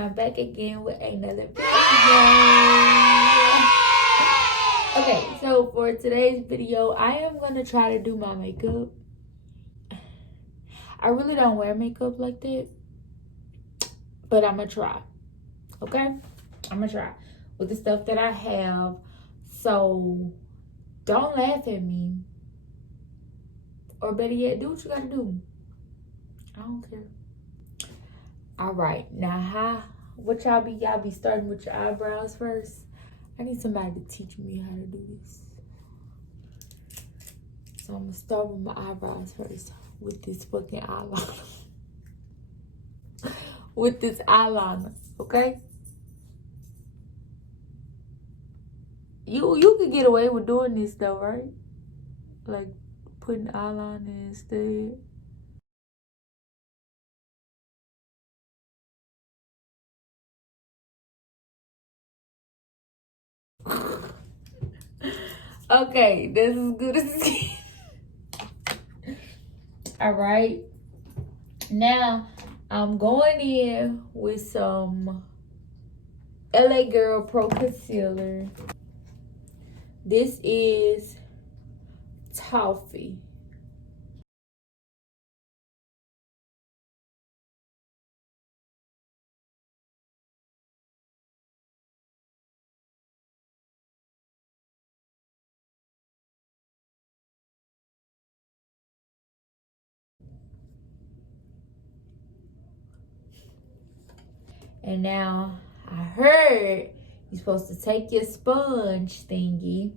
I'm back again with another video. Okay, so for today's video, I am going to try to do my makeup. I really don't wear makeup like that, but I'm going to try. Okay? I'm going to try with the stuff that I have. So don't laugh at me. Or better yet, do what you got to do. I don't care. All right, now y'all be starting with your eyebrows first? I need somebody to teach me how to do this. So I'm gonna start with my eyebrows first with this fucking eyeliner. With this eyeliner, okay? You could get away with doing this though, right? Like putting eyeliner instead. Okay, that's as good as it gets. All right. Now, I'm going in with some LA Girl Pro Concealer. This is Toffee. And now I heard you're supposed to take your sponge thingy,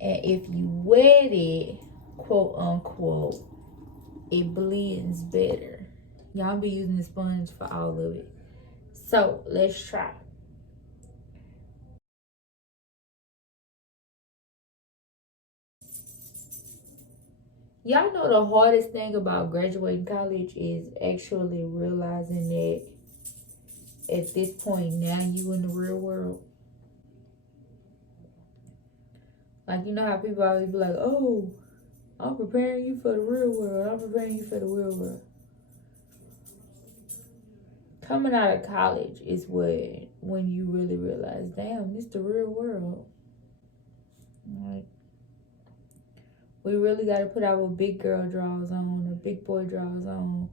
and if you wet it, quote unquote, it blends better. Y'all be using the sponge for all of it. So let's try. Y'all know the hardest thing about graduating college is actually realizing that at this point now you in the real world. Like, you know how people always be like, oh, I'm preparing you for the real world. I'm preparing you for the real world. Coming out of college is when you really realize, damn, this the real world. Like, we really got to put our big girl drawers on, or big boy drawers on,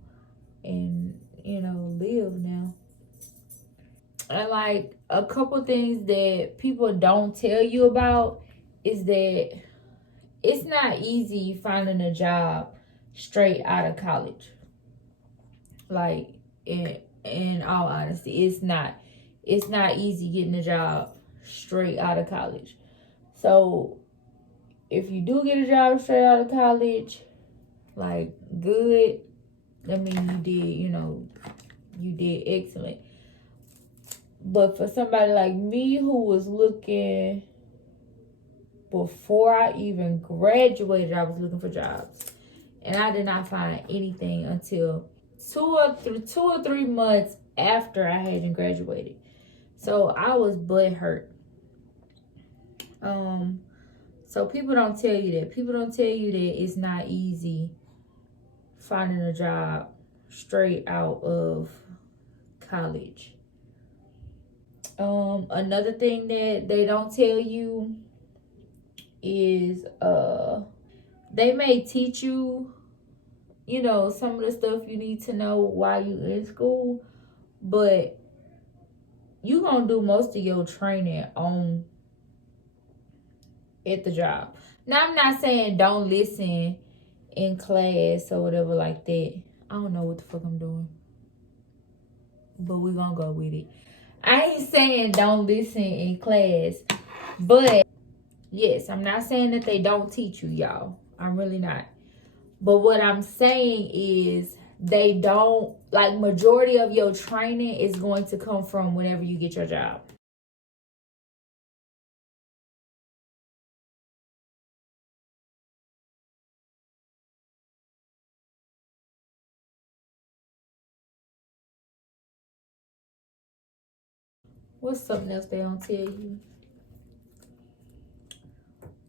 and, you know, live now. And like a couple things that people don't tell you about is that it's not easy finding a job straight out of college. Like, in all honesty, it's not easy getting a job straight out of college. So if you do get a job straight out of college, like, good. I mean, you did excellent. But for somebody like me who was looking before I even graduated, I was looking for jobs, and I did not find anything until 2 or 3 months after I hadn't graduated. So I was butt hurt. So people don't tell you that. People don't tell you that it's not easy finding a job straight out of college. Another thing that they don't tell you is they may teach you, some of the stuff you need to know while you in school, but you gonna do most of your training at the job. Now, I'm not saying don't listen in class or whatever like that. I don't know what the fuck I'm doing, but we gonna go with it. I ain't saying don't listen in class, but yes, I'm not saying that they don't teach you, y'all. I'm really not. But what I'm saying is they don't, like, majority of your training is going to come from whenever you get your job. What's something else they don't tell you?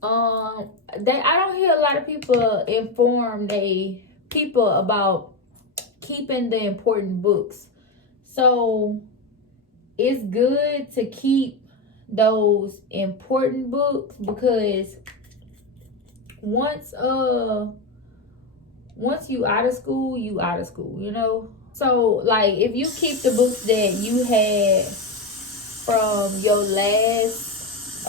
I don't hear a lot of people inform people about keeping the important books. So it's good to keep those important books, because once you out of school, you out of school, you know. So like if you keep the books that you had from your last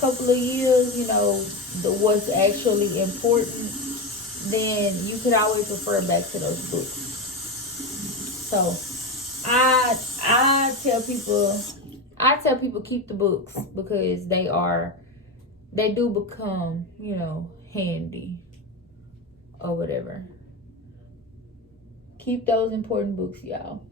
couple of years, you know, the what's actually important, then you could always refer back to those books. So I tell people keep the books, because they do become, you know, handy or whatever. Keep those important books, y'all.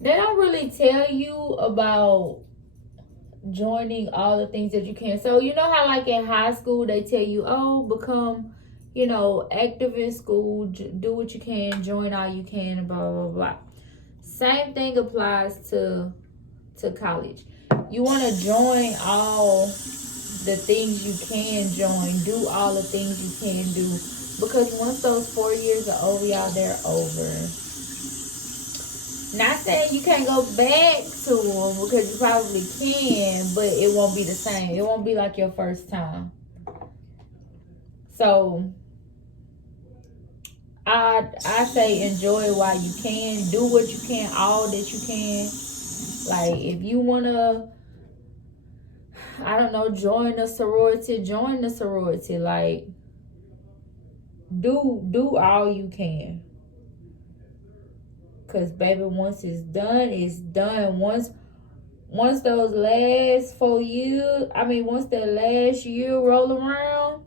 They don't really tell you about joining all the things that you can. So you know how like in high school they tell you, oh, become, you know, active in school, do what you can, join all you can, blah blah blah. Same thing applies to college. You want to join all the things you can join, do all the things you can do, because once those 4 years are over, y'all, they're over. Not saying you can't go back to them, because you probably can, but it won't be the same. It won't be like your first time. So I say enjoy it while you can. Do what you can, all that you can. Like if you wanna, I don't know, join a sorority, join the sorority. Like do all you can. Cause baby, once it's done, it's done. Once those last 4 years, once that last year roll around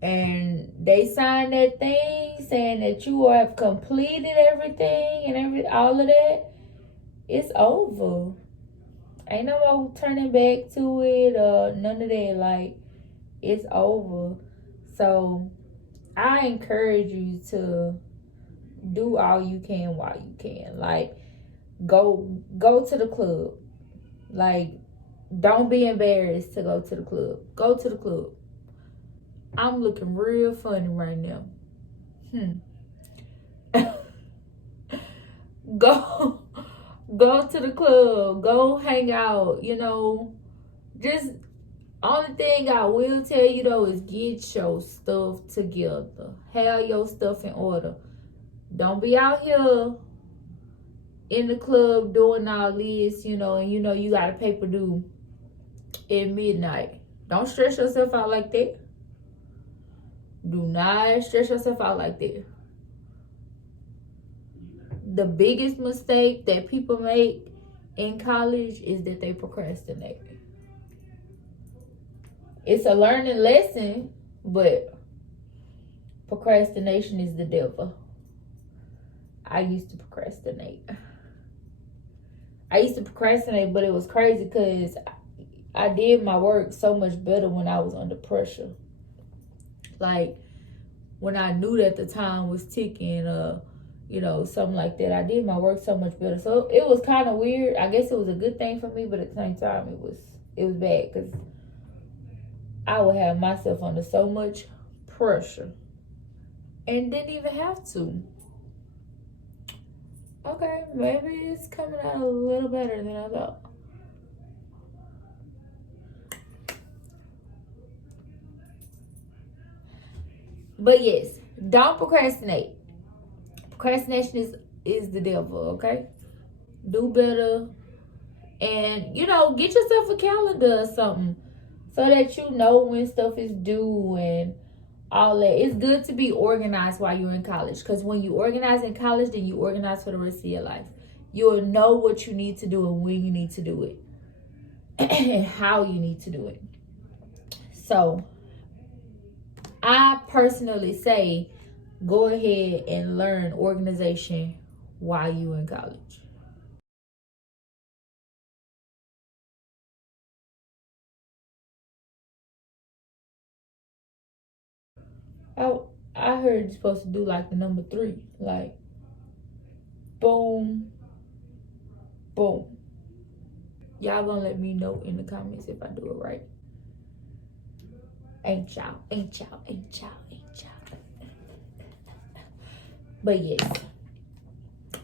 and they sign that thing saying that you have completed everything and all of that, it's over. Ain't no more turning back to it or none of that. Like, it's over. So I encourage you to do all you can while you can. Like, go to the club. Like, don't be embarrassed to go to the club. Go to the club. I'm looking real funny right now. Go to the club. Go hang out. You know, just only thing I will tell you though is get your stuff together. Have your stuff in order. Don't be out here in the club doing all this, you know, and you know you got a paper due at midnight. Don't stress yourself out like that. Do not stress yourself out like that. The biggest mistake that people make in college is that they procrastinate. It's a learning lesson, but procrastination is the devil. I used to procrastinate, but it was crazy because I did my work so much better when I was under pressure. Like when I knew that the time was ticking, you know, something like that. I did my work so much better. So it was kind of weird. I guess it was a good thing for me, but at the same time, it was bad because I would have myself under so much pressure and didn't even have to. Okay, maybe it's coming out a little better than I thought. But yes, don't procrastinate. Procrastination is the devil, okay? Do better. And, you know, get yourself a calendar or something so that you know when stuff is due and all that. It's good to be organized while you're in college, because when you organize in college, then you organize for the rest of your life. You'll know what you need to do and when you need to do it and how you need to do it. So I personally say go ahead and learn organization while you're in college. I heard you're supposed to do like the number 3, like boom, boom. Y'all gonna let me know in the comments if I do it right. Ain't y'all, ain't y'all, ain't y'all, ain't y'all. But yes,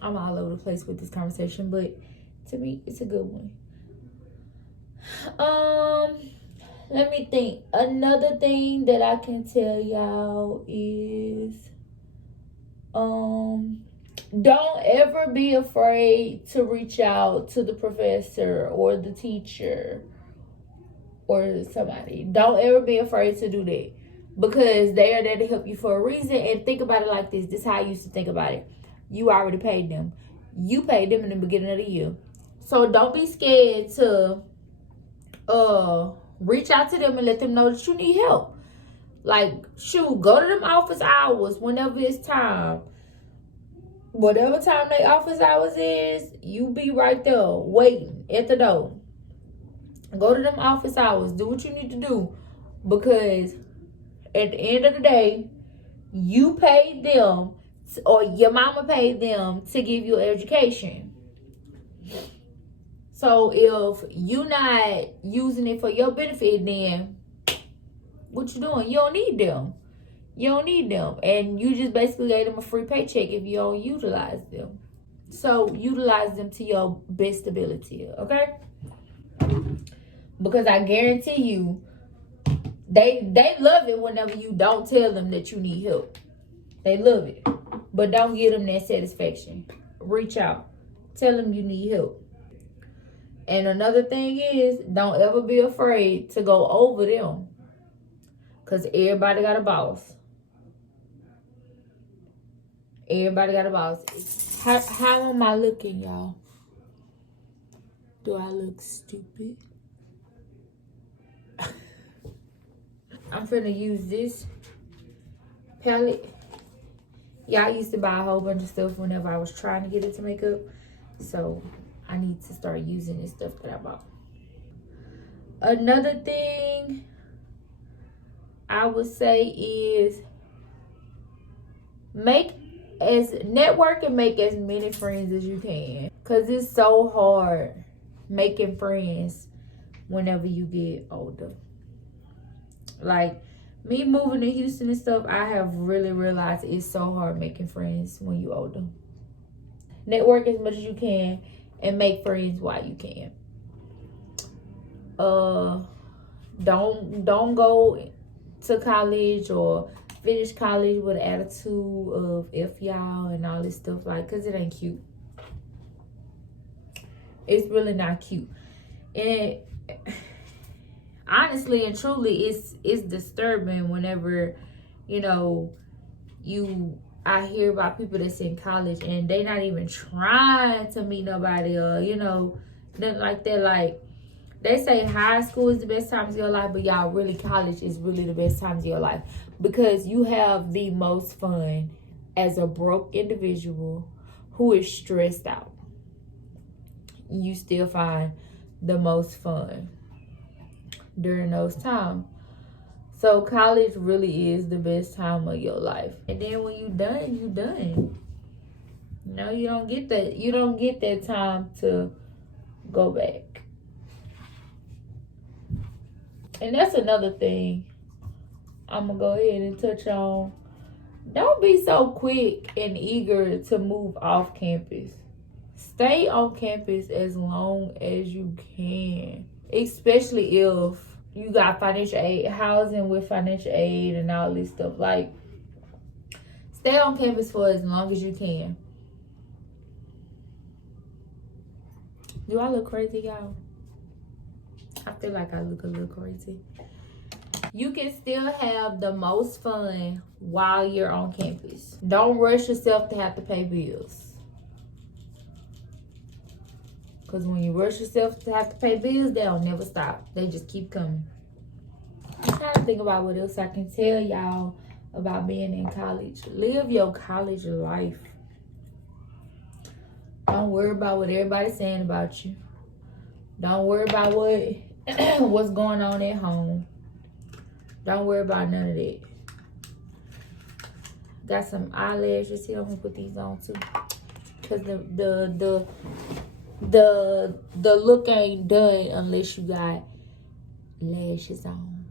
I'm all over the place with this conversation, but to me, it's a good one. Let me think. Another thing that I can tell y'all is, don't ever be afraid to reach out to the professor or the teacher or somebody. Don't ever be afraid to do that, because they are there to help you for a reason. And think about it like this. This is how I used to think about it. You already paid them. You paid them in the beginning of the year. So don't be scared to reach out to them and let them know that you need help. Like, shoot, go to them office hours whenever it's time. Whatever time their office hours is, you be right there waiting at the door. Go to them office hours. Do what you need to do. Because at the end of the day, you paid them, or your mama paid them to give you education. So if you not using it for your benefit, then what you doing? You don't need them. You don't need them. And you just basically gave them a free paycheck if you don't utilize them. So utilize them to your best ability, okay? Because I guarantee you, they love it whenever you don't tell them that you need help. They love it. But don't give them that satisfaction. Reach out. Tell them you need help. And another thing is, don't ever be afraid to go over them. Because everybody got a boss. Everybody got a boss. How am I looking, y'all? Do I look stupid? I'm finna use this palette. Y'all used to buy a whole bunch of stuff whenever I was trying to get into makeup. So I need to start using this stuff that I bought. Another thing I would say is network and make as many friends as you can. Cause it's so hard making friends whenever you get older. Like me moving to Houston and stuff, I have really realized it's so hard making friends when you older. Network as much as you can and make friends while you can. Don't go to college or finish college with an attitude of F y'all and all this stuff, like, cause it ain't cute. It's really not cute. And honestly and truly, it's disturbing whenever, you know, I hear about people that's in college and they not even trying to meet nobody, or, you know, nothing like that. Like, they say high school is the best times of your life, but y'all, really, college is really the best times of your life, because you have the most fun as a broke individual who is stressed out. You still find the most fun during those times. So college really is the best time of your life. And then when you done, you done. You know, you don't get that time to go back. And that's another thing I'm going to go ahead and touch on. Don't be so quick and eager to move off campus. Stay on campus as long as you can. Especially if you got financial aid, housing with financial aid and all this stuff. Like, stay on campus for as long as you can. Do I look crazy, y'all? I feel like I look a little crazy. You can still have the most fun while you're on campus. Don't rush yourself to have to pay bills. Because when you rush yourself to have to pay bills, they'll never stop. They just keep coming. I'm trying to think about what else I can tell y'all about being in college. Live your college life. Don't worry about what everybody's saying about you. Don't worry about what's going on at home. Don't worry about none of that. Got some eyelashes here. I'm gonna put these on too, cause the look ain't done unless you got lashes on.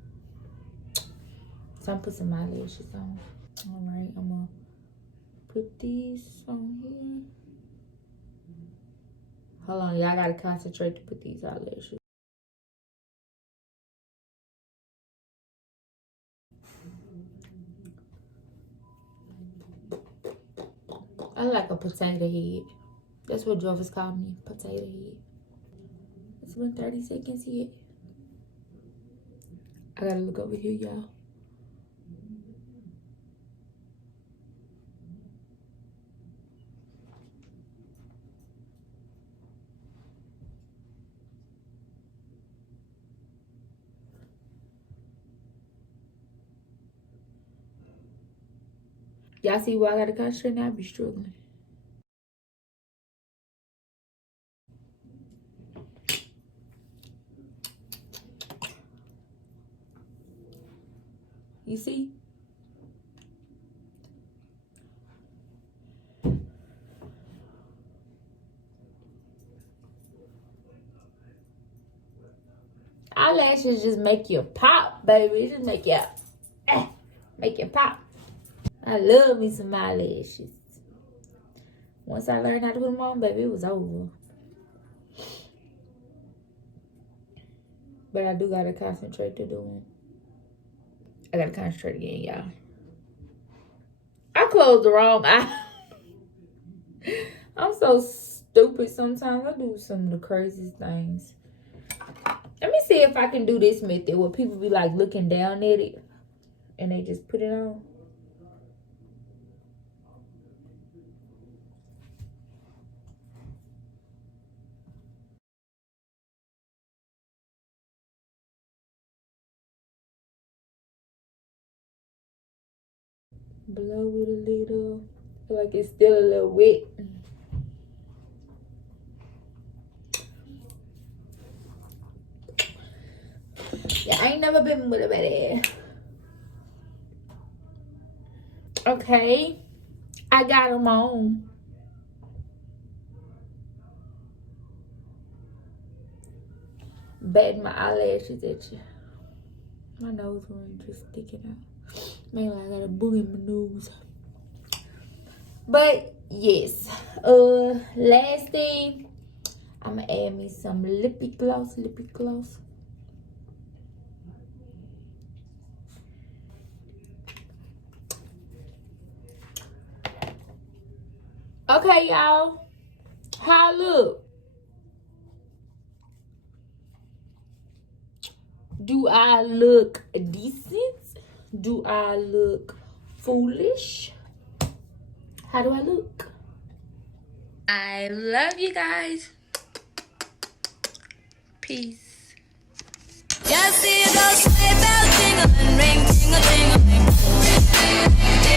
So I'm put some eyelashes on. All right, I'm gonna put these on here. Hold on, y'all gotta concentrate to put these eyelashes. I like a potato head. That's what Jarvis called me, potato head. It's been 30 seconds yet. I gotta look over here, y'all. Y'all see why I gotta concentrate now? I be struggling. You see? Eyelashes just make you pop, baby. It just make you pop. I love me some eyelashes. Once I learned how to put them on, baby, it was over. But I do gotta concentrate to doing. I gotta concentrate again, y'all. I closed the wrong eye. I'm so stupid sometimes. I do some of the craziest things. Let me see if I can do this method where people be like looking down at it and they just put it on. Blow it a little. I feel like it's still a little wet. Yeah, I ain't never been with a better. Okay, I got them on. Batting my eyelashes at you. My nose ring just sticking out. Man, I got a boogie in my nose. But yes, last thing, I'm gonna add me some lippy gloss. Okay, y'all, how I look? Do I look decent? Do I look foolish? How do I look? I love you guys. Peace. Just see those sleigh bells jingle and ring, tingle, tingle.